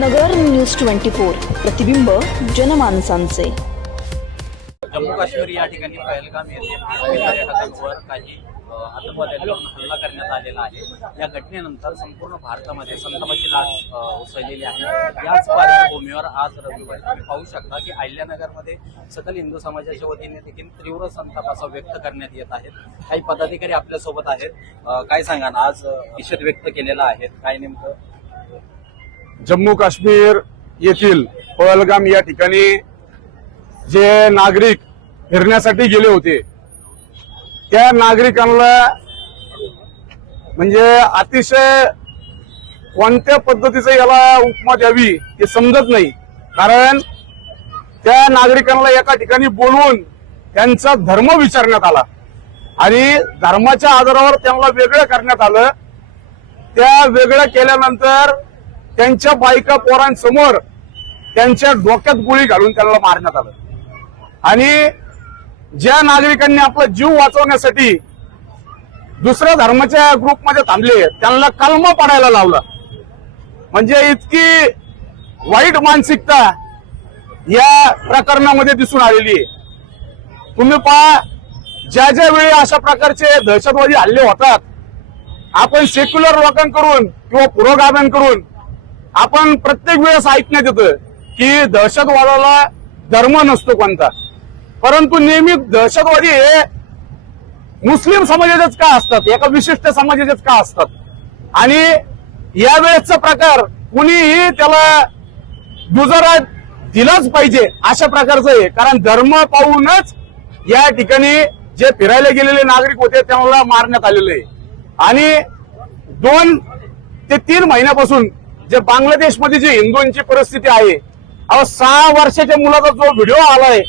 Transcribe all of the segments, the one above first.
नगर news twenty four प्रतिबिंब जनमानसांचे. जम्मू काश्मीर या ठिकाणी पहलगाम येथे पर्यटकांवर काही अ, आतंकवाद्यांकडून हल्ला करण्यात आलेला आहे. या घटनेनंतर संपूर्ण भारतामध्ये संतापाची लाट उसळलेली आहे. याच पार्श्वभूमीवर आज रविवारी तुम्ही पाहू शकता की अहिल्यानगरमध्ये सकल हिंदू समाजाच्या वतीने देखील तीव्र संताप असा व्यक्त करण्यात येत आहेत काही पदाधिकारी आपल्यासोबत आहेत. काय सांगा ना आज निषेध व्यक्त केलेला आहे. काय नेमकं जम्मू काश्मीर येथील पहलगाम या ठिकाणी जे नागरिक फिरण्यासाठी गेले होते त्या नागरिकांना म्हणजे अतिशय कोणत्या पद्धतीचं याला उपमा द्यावी हे समजत नाही. कारण त्या नागरिकांना एका ठिकाणी बोलवून त्यांचा धर्म विचारण्यात आला. आणि धर्माच्या आधारावर त्यांना वेगळं करण्यात आलं. त्या वेगळं केल्यानंतर त्यांच्या बायका पोरांसमोर त्यांच्या डोक्यात गोळी घालून त्यांना मारण्यात आलं. आणि ज्या नागरिकांनी आपला जीव वाचवण्यासाठी दुसऱ्या धर्माच्या ग्रुपमध्ये थांबले त्यांना कलम पडायला लावला. म्हणजे इतकी वाईट मानसिकता या प्रकरणामध्ये दिसून आलेली आहे. तुम्ही पहा ज्या ज्या वेळी अशा प्रकारचे दहशतवादी हल्ले होतात आपण सेक्युलर लोकांकडून किंवा पुरोगाम्यांकडून आपण प्रत्येक वेळेस ऐकण्यात येतं की दहशतवादाला धर्म नसतो कोणता. परंतु नेहमी दहशतवादी हे मुस्लिम समाजाचेच का असतात? एका विशिष्ट समाजाचेच का असतात? आणि यावेळेसचा प्रकार कुणीही त्याला दुजारा दिलाच पाहिजे अशा प्रकारचं आहे. कारण धर्म पाहूनच या ठिकाणी जे फिरायला गेलेले नागरिक होते त्यांना मारण्यात आलेले आहे. आणि दोन ते तीन महिन्यापासून जे बांगलादेशमध्ये जी हिंदूंची परिस्थिती आहे अहो सहा वर्षाच्या मुलाचा जो व्हिडिओ आलाय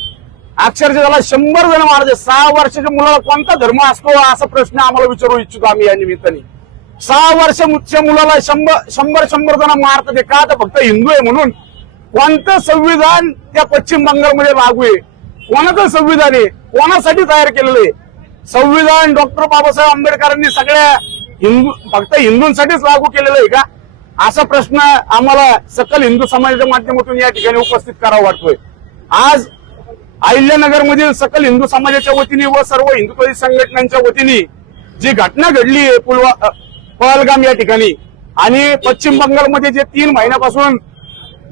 अक्षरशः त्याला शंभर जण मारते सहा वर्षाच्या मुलाला कोणता धर्म असतो असा प्रश्न आम्हाला विचारू इच्छितो आम्ही या निमित्ताने. सहा वर्षाच्या मुलाला शंभर शंभर शंभर जण मारतात. ते का तर फक्त हिंदू आहे म्हणून. कोणतं संविधान त्या पश्चिम बंगालमध्ये लागू आहे? कोणाचं संविधान आहे? कोणासाठी तयार केलेलं आहे? संविधान डॉक्टर बाबासाहेब आंबेडकरांनी सगळ्या हिंदू फक्त हिंदूंसाठीच लागू केलेलं आहे का? असा प्रश्न आम्हाला सकल हिंदू समाजाच्या माध्यमातून या ठिकाणी उपस्थित करावा वाटतोय. आज अहिल्यानगरमधील सकल हिंदू समाजाच्या वतीने व सर्व हिंदुत्वादी संघटनांच्या वतीने जी घटना घडली आहे पुलवा पहलगाम या ठिकाणी आणि पश्चिम बंगालमध्ये जे तीन महिन्यापासून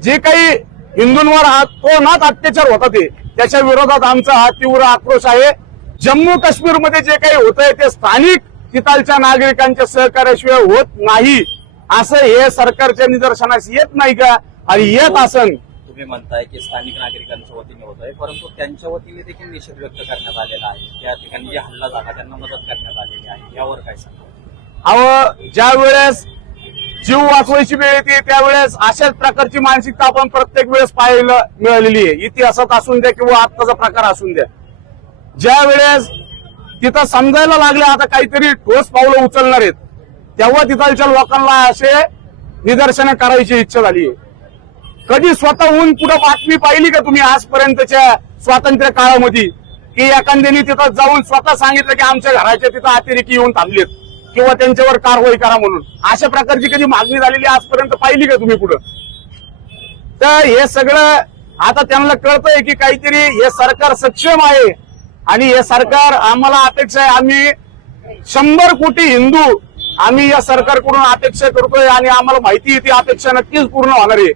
जे काही हिंदूंवर हा तोनात अत्याचार होता ते त्याच्या विरोधात आमचा हा तीव्र आक्रोश आहे. जम्मू काश्मीरमध्ये जे काही होत आहे ते स्थानिक तिथालच्या नागरिकांच्या सहकार्याशिवाय होत नाही. असं हे सरकारच्या निदर्शनास येत नाही का? आणि येत असन. तुम्ही म्हणताय की स्थानिक नागरिकांच्या वतीने होत आहे परंतु त्यांच्या वतीने देखील निषेध व्यक्त करण्यात आलेला आहे. त्या ठिकाणी जे हल्ला झाला त्यांना मदत करण्यात आलेली आहे. यावर काय सांगा अहो ज्या वेळेस जीव वाचवायची वेळ येते त्यावेळेस अशाच प्रकारची मानसिकता आपण प्रत्येक वेळेस पाहायला मिळालेली आहे. इतिहासात असून द्या किंवा आत्ताचा प्रकार असून द्या. ज्या वेळेस तिथं समजायला लागले आता काहीतरी ठोस पावलं उचलणार आहेत. तेव्हा तिथलच्या लोकांना असे निदर्शनं करायची इच्छा झाली. कधी स्वतःहून पुढे बातमी पाहिली का तुम्ही आजपर्यंतच्या स्वातंत्र्य काळामध्ये? की एखाद्याने तिथं जाऊन स्वतः सांगितलं की आमच्या घराच्या तिथं अतिरेकी येऊन थांबलेत. किंवा त्यांच्यावर कारवाई करा म्हणून. अशा प्रकारची कधी मागणी झालेली आजपर्यंत पाहिली का तुम्ही पुढं तर हे सगळं आता त्यांना कळतंय की काहीतरी हे सरकार सक्षम आहे. आणि हे सरकार आम्हाला अपेक्षा आहे. आम्ही शंभर कोटी हिंदू आम्ही या सरकारकडून अपेक्षा करतोय आणि आम्हाला माहिती आहे ती अपेक्षा नक्कीच पूर्ण होणार आहे.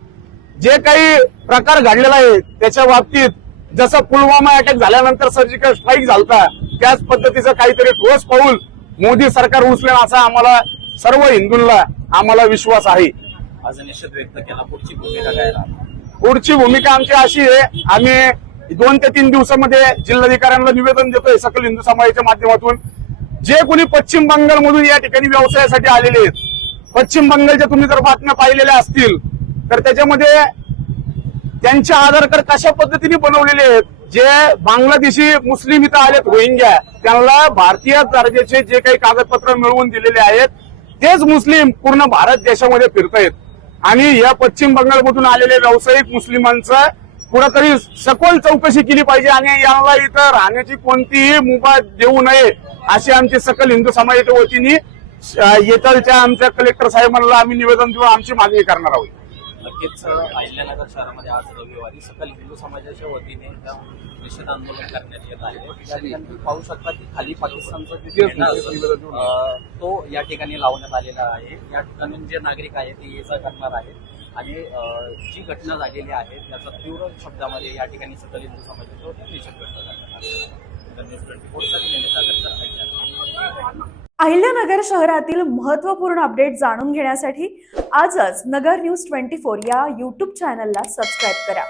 जे काही प्रकार घडलेला आहे त्याच्या बाबतीत जसं पुलवामा अटॅक झाल्यानंतर सर्जिकल स्ट्राईक झालता त्याच पद्धतीचं काहीतरी ठोस पाऊल मोदी सरकार उचलेल असा आम्हाला सर्व हिंदूंना आम्हाला विश्वास आहे. आज निषेध व्यक्त केला. पुढची भूमिका काय पुढची भूमिका आमची अशी आहे आम्ही दोन ते तीन दिवसामध्ये जिल्हाधिकाऱ्यांना निवेदन देतोय सकल हिंदू समाजाच्या माध्यमातून. जे कोणी पश्चिम बंगालमधून या ठिकाणी व्यवसायासाठी आलेले आहेत पश्चिम बंगालच्या तुम्ही जर बातम्या पाहिलेल्या असतील तर त्याच्यामध्ये त्यांचे आधार कार्ड कशा पद्धतीने बनवलेले आहेत जे बांगलादेशी मुस्लिम इथं आलेत रोहिंग्या त्यांना भारतीय दर्जाचे जे काही कागदपत्र मिळवून दिलेले आहेत तेच मुस्लिम पूर्ण भारत देशामध्ये फिरतायत. आणि या पश्चिम बंगालमधून आलेल्या व्यावसायिक मुस्लिमांचं कुठंतरी सखोल चौकशी केली पाहिजे आणि यांना इथं राहण्याची कोणतीही मुभा देऊ नये अशी आमची सकल हिंदू समाजाच्या वतीने येतालच्या आमच्या कलेक्टर साहेबांना आम्ही निवेदन देऊन आमची मागणी करणार आहोत. नक्कीच अहिल्यानगर शहरामध्ये आज रविवारी सकल हिंदू समाजाच्या वतीने निषेध आंदोलन करण्यात येत आहे. तुम्ही पाहू शकता की खाली पाकिस्तानचं तो या ठिकाणी लावण्यात आलेला आहे. या ठिकाणी जे नागरिक आहेत ते ये करणार आहेत. आणि जी घटना झालेली आहे त्याचा तीव्र शब्दामध्ये या ठिकाणी सकल हिंदू समाजाच्या निषेध व्यक्त करण्यात आला न्यूज ट्वेंटी फोरसाठी निलेश अहिल्यानगर. अहिल्यानगर शहरातील महत्त्वपूर्ण अपडेट जाणून घेण्यासाठी आजच नगर न्यूज ट्वेंटी फोर या यूट्यूब चॅनलला सबस्क्राईब करा